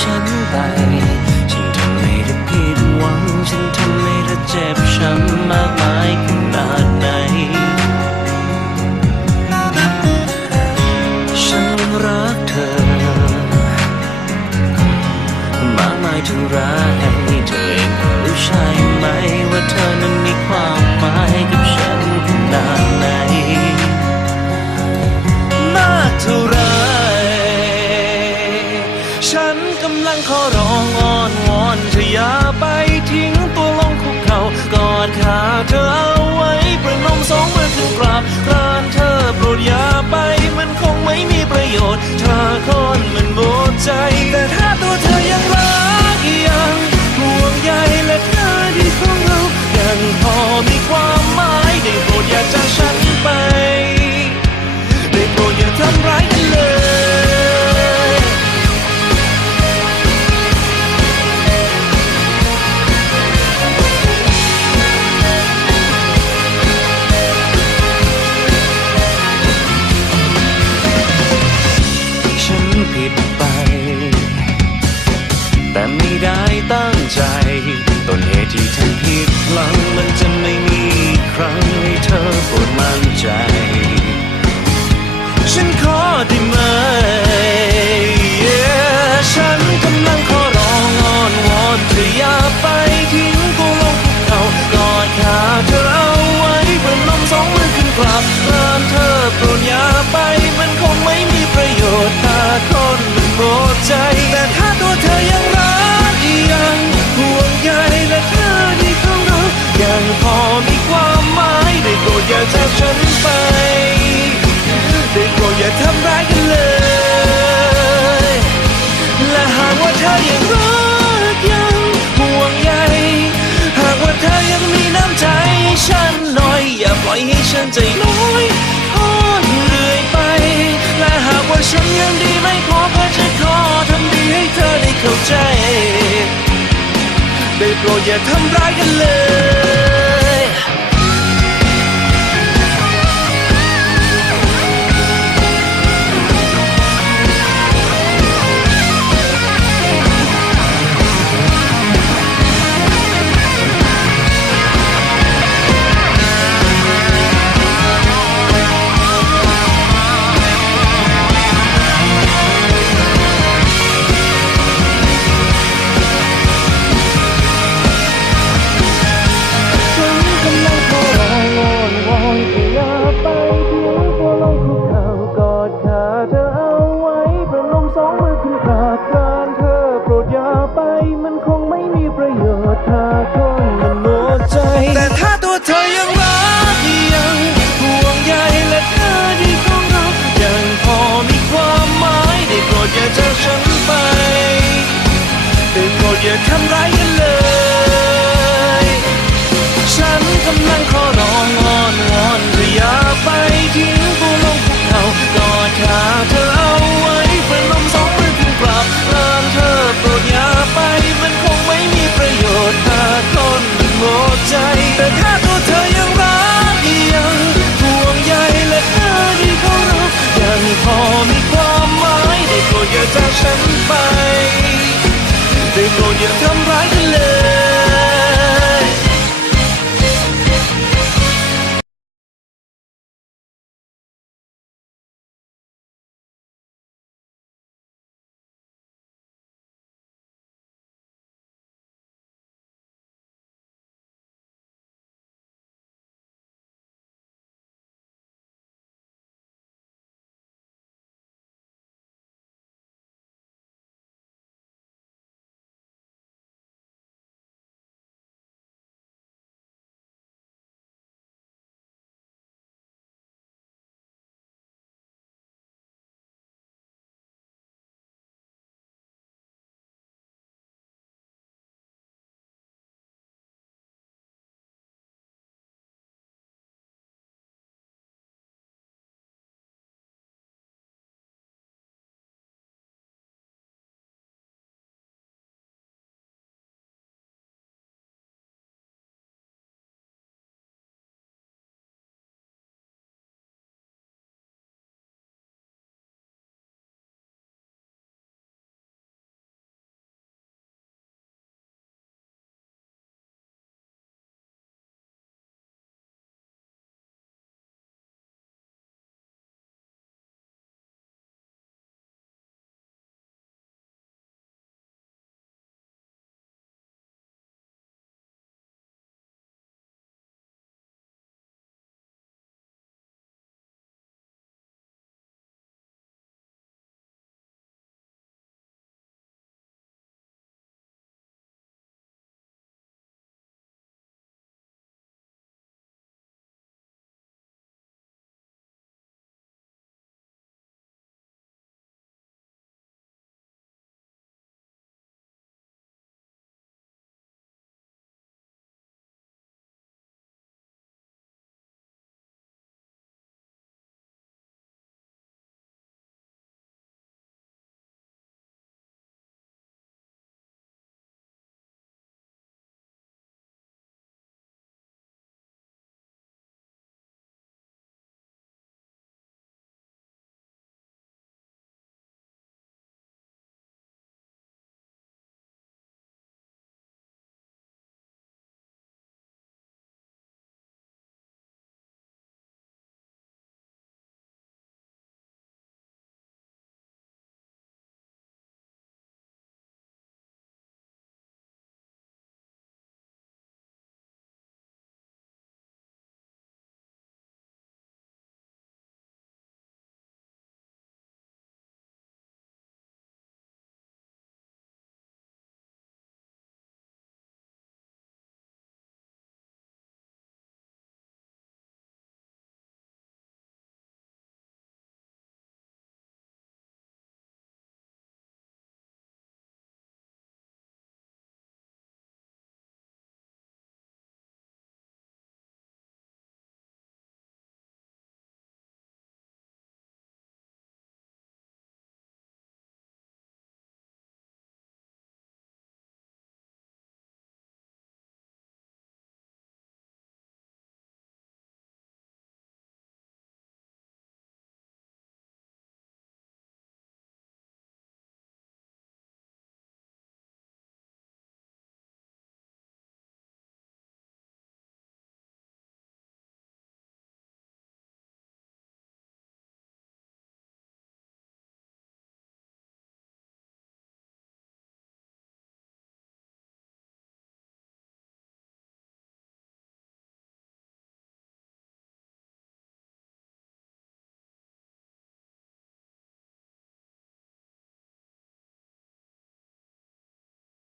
ฉันไป ฉันทำให้เธอผิดหวัง ฉันทำให้เธอเจ็บช้ำมากมายขนาดไหน ฉันรักเธอ มากมายเท่าไรเธอเองรู้ใช่ไหมว่าเธอนั้นมีความหมาย นกำลังขอร้องอ้อนวอนเธออย่าไปทิ้งตัวลงคุกเข่ากอดขาเธอเอาไว้ประนมสองมือขึ้นกราบกรานเธอโปรดอย่าไปมันคงไม่มีประโยชน์ถ้าคนมันหมดใจแต่ถ้าตัวเธอายตั้งใจ ต้นเหตุที่ทำผิดพลังมันจะไม่มีครั้งให้เธอโปรดมั่นใจ ฉันขอได้ไหม Yeah ฉันก อยให้ฉันใจน้อยทอดเรื่อยไป และหากว่าฉันยังดีไม่พอก็จะขอทำดีให้เธอได้เข้าใจ ได้โปรดอย่าทำร้ายกันเลย เธอยังรักยังห่วงใยและเธอที่ของเรายังพอมีความหมายได้โปรดอย่าจากฉันไปได้โปรดอย่าทำร้ายกันเลย